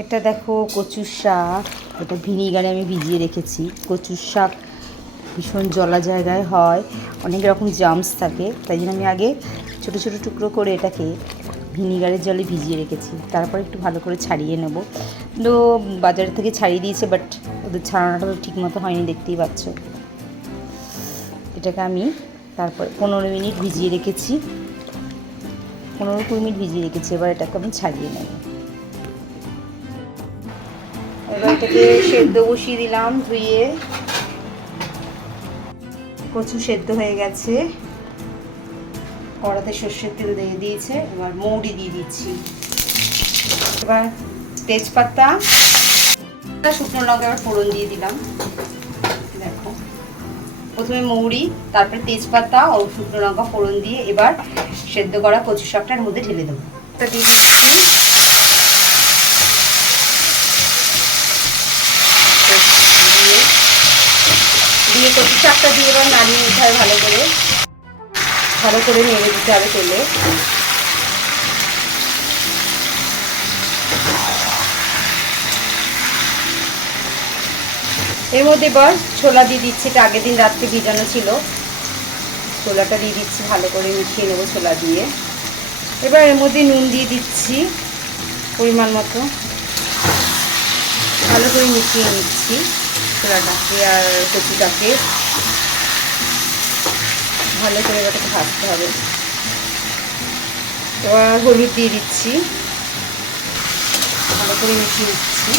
এটা দেখো কচুর শাক, এটা ভিনিগারে আমি ভিজিয়ে রেখেছি। কচুর শাক ভীষণ জলা জায়গায় হয়, অনেক রকম জার্মস থাকে, তাই জন্য আমি আগে ছোটো ছোটো টুকরো করে এটাকে ভিনিগারের জলে ভিজিয়ে রেখেছি। তারপর একটু ভালো করে ছাড়িয়ে নেব। তো বাজার থেকে ছাড়িয়ে দিয়েছে, বাট ওদের ছাড়ানোটা তো ঠিক মতো হয়নি, দেখতেই পাচ্ছ। এটাকে আমি তারপর 15 মিনিট ভিজিয়ে রেখেছি, 15-20 মিনিট ভিজিয়ে রেখেছি। এবার এটাকে আমি ছাড়িয়ে নেব। এবার এটাকে সেদ্ধ বসিয়ে দিলাম ধুয়ে। কচু সেদ্ধ হয়ে গেছে, কড়াতে সর্ষের তেল দিয়ে দিয়েছে। এবার মৌরি দিয়ে দিচ্ছি। এবার তেজপাতা, শুকনো লঙ্কা এবার ফোড়ন দিয়ে দিলাম। দেখো, প্রথমে মৌরি, তারপরে তেজপাতা ও শুকনো লঙ্কা ফোড়ন দিয়ে এবার সেদ্ধ করা কচু শাকটার মধ্যে ঢেলে দেবো। এটা দিয়ে দিচ্ছি। দিয়ে কচু শাকটা দিয়ে এবার নাড়িয়ে নিতে হবে ভালো করে নেড়ে দিতে হবে তেলে। এর মধ্যে এবার ছোলা দিয়ে দিচ্ছি। এটা আগের দিন রাত্রে ভিজানো ছিল, ছোলাটা দিয়ে দিচ্ছি, ভালো করে মিশিয়ে নেবো ছোলা দিয়ে। এবার এর মধ্যে নুন দিয়ে দিচ্ছি পরিমাণ মতো, ভালো করে মিশিয়ে নিচ্ছি ছোলাটাকে আর কচুটাকে। ভালো করে এটাকে ভাজতে হবে। এবার হলুদ দিয়ে দিচ্ছি, ভালো করে মিশিয়ে দিচ্ছি।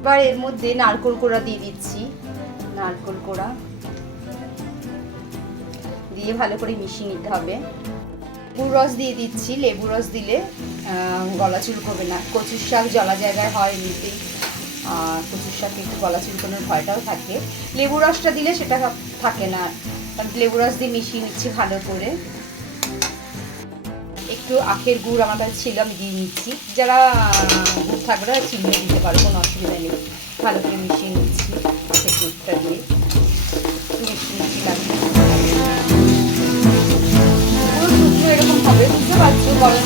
এবার এর মধ্যে নারকেল কোড়া দিয়ে দিচ্ছি, নারকেল কোড়া দিয়ে ভালো করে মিশিয়ে নিতে হবে। লেবুর রস দিয়ে দিচ্ছি, লেবুর রস দিলে গলা চুলকোবে না। কচুর শাক জলা জায়গায় হয় এমনিতেই, কচুর শাকে একটু গলা চুলকোনোর ভয়টাও থাকে। লেবুর রসটা দিলে সেটা থাকে না, লেবুর রস দিয়ে মিশিয়ে নিচ্ছি ভালো করে। একটু আখের গুড় আমার কাছে ছিল, আমি দিয়ে নিচ্ছি। যারা গুড় থাকবে না চিনি দিতে পারো, কোনো অসুবিধা নেই। ভালো করে মিশিয়ে নিচ্ছি আখের গুড়টা দিয়ে, মিষ্টি লাগবে। এরকম হবে, বুঝতে পারছো, গরম